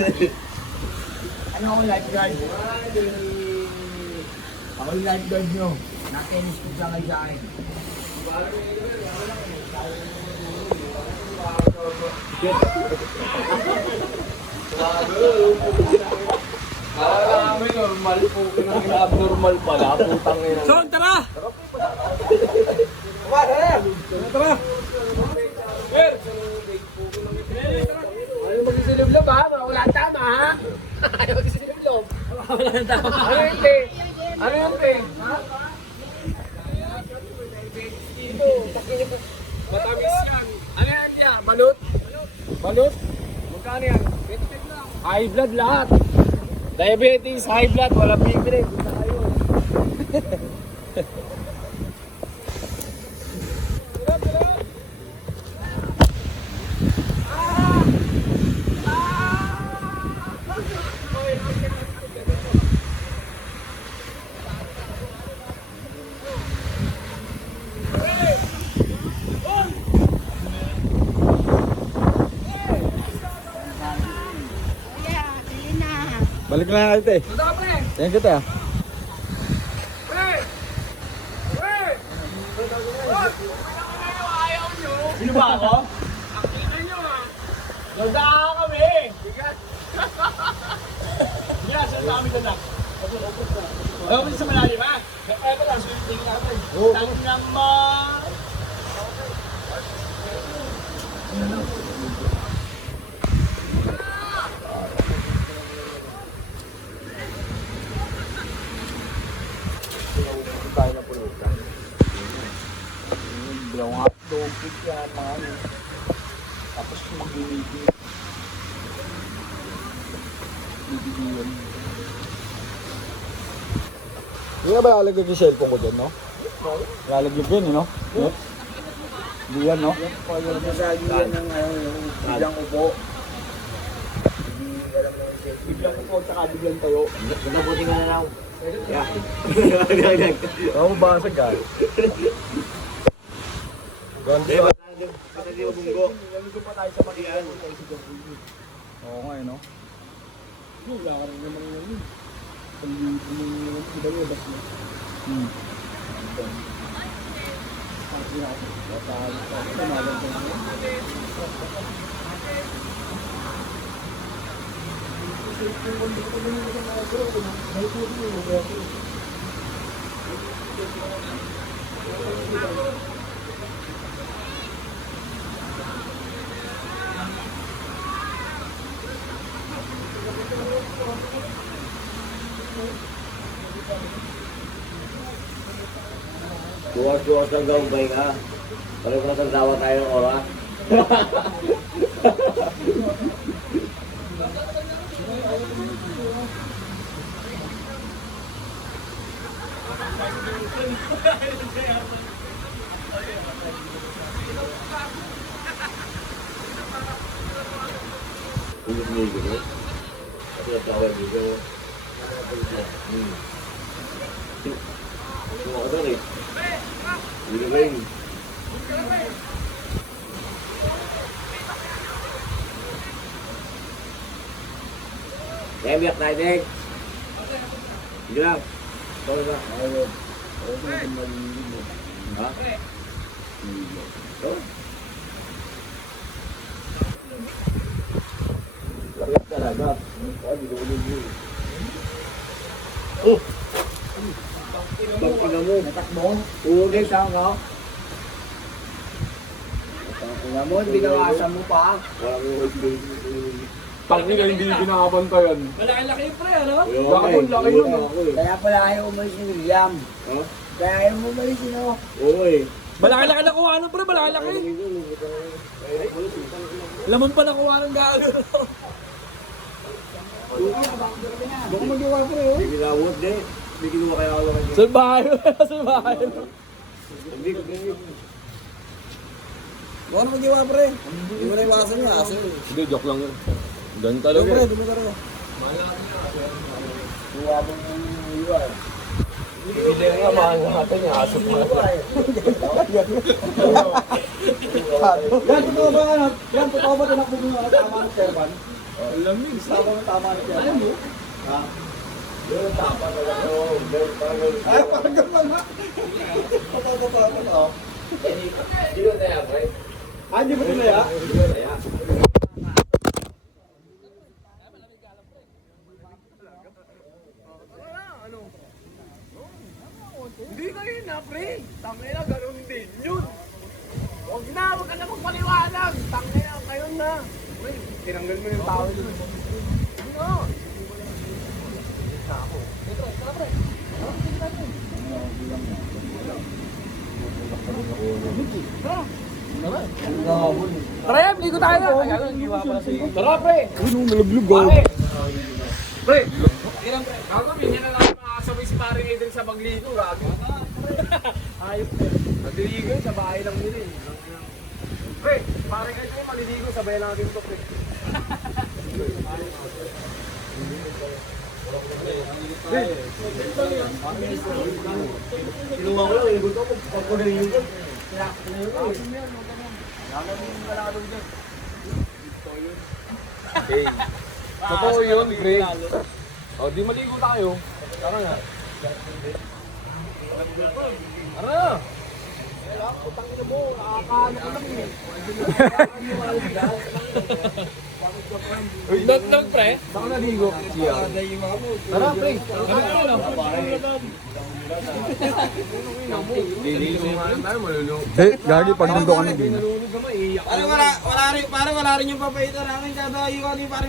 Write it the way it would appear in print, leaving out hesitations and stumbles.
Ano ako lifeguard? Ako yung lifeguard nyo. Nakinis ko sa kayo sa akin. Kami normal po. Abnormal pala. Putang ina. Son, tara! Tara! Sir! Ano magsisilip-lop ha? Wala tama ha? Ayaw magsisilip-lop. Wala nang tama. Ano yun, te? Ano yun, te? Ha? Matamis yan. Ano yan niya? Balut? Balut? Magkano yan? High blood lahat. Diabetes, high blood, walang bibili. Punta kayo. Balik na natin eh. Punta ka pre! Tingnan kita. Pre! Pre! Sino ba ako? Akita nyo ha! Nagdaan kami! Bigat! Bigat, saan kami dala? Ayaw mo sa malalim ha? Eto lang, sulitin natin. Tang naman! Tayo na pulutan. Bilawang hotdog, pizza, mga ano. Tapos mag-ibig. Bibigiwan. Hindi na ba lalagyan yung cellphone ko dyan, no? Lalagyan ko yun, no? Hindi yan, no? Masagi yan ng biglang upo. Biglang ko po, tsaka biglang tayo. Nabuti nga na lang. Yeah. Oo, basag ka. Ganda sa... Hindi mo bunggo. Nalito pa tayo sa Marian. Oo nga, no? Wala ka rin naman yun. Iba yung bas mo. Duwas-duwas lang daw ang pahinga. Pareho na nagdawa tayo ng oras. Hindi ko. Kasi nagdawa dito. Semua ada ni. Ini lain. Biar naik dek. Jelas. Tahu tak? Ayo. Hah? Oh. Lihat talaga. Oh, di dulu. Oh. Pagkina mo. Natakbo? Oo, guys. Saan ka? Tingnan mo, binawasan mo pa. Walang USB. Tangina, hindi binabantayan. Malaki-laki yung pre, ano? Bakit ang laki nun, Kaya pala ayaw umalis ni William. Ha? Kaya ayaw mo umalis yun ako. Oo eh. Malaki-laki na kuha ng pre, malaki-laki. Laman pa na kuha ng gago. Baka magawa ko eh. Hindi ginawot de. Hindi ginawa kaya ako lang. Salbahay, salbahay. Hindi ko ganyan. Baka magawa pre. Hindi mo na iwasan yung aso. Hindi, joke lang yun. Ganun talaga. Pre, dumita rin. Kuha mo yung iwa. Hindi nga mahal natin yung aso mo. Yan, totoo ba ano? Yan, totoo ba tinakbo mo na tama ng servan? Lamig. Tama na siya. Ha? Yun, tama na lang. Ay, parang gano'n nga. Patatawa. Dito na yan, pre. Ah, di ba ito na ya? Hindi kayo na, pre. Tangay na, ganun din yun. Huwag ka na magpaliwanag. Tangay na, kayo na. Pre, tinanggal mo yung tao dun. Ano? Tara, ligo tayo. Tara, pre. Nalaglag Pare. Pre. Gago, binyan na lang makakasabay si paring Adrian sa pagligo. Gago. Ayos, pre. Nagliligo yun sa bahay lang nila. Pre, paring Adrian maliligo. Sabayan natin ito, pre. Kinuha ko lang, ibig ko, pagkunin yun. Hey. Totoo yun, pre. O, di maligo tayo. Tara nga. Tara na. Putangin mo, nakakaano ko lang eh. Not pre. Baka naligo. Tara, pre. Liligo nga lang tayo, malulog. Eh, gagi pag nandun ka na din. Nalulog ka maiiyak. Parang wala rin yung papayita namin kada yung ano yung parang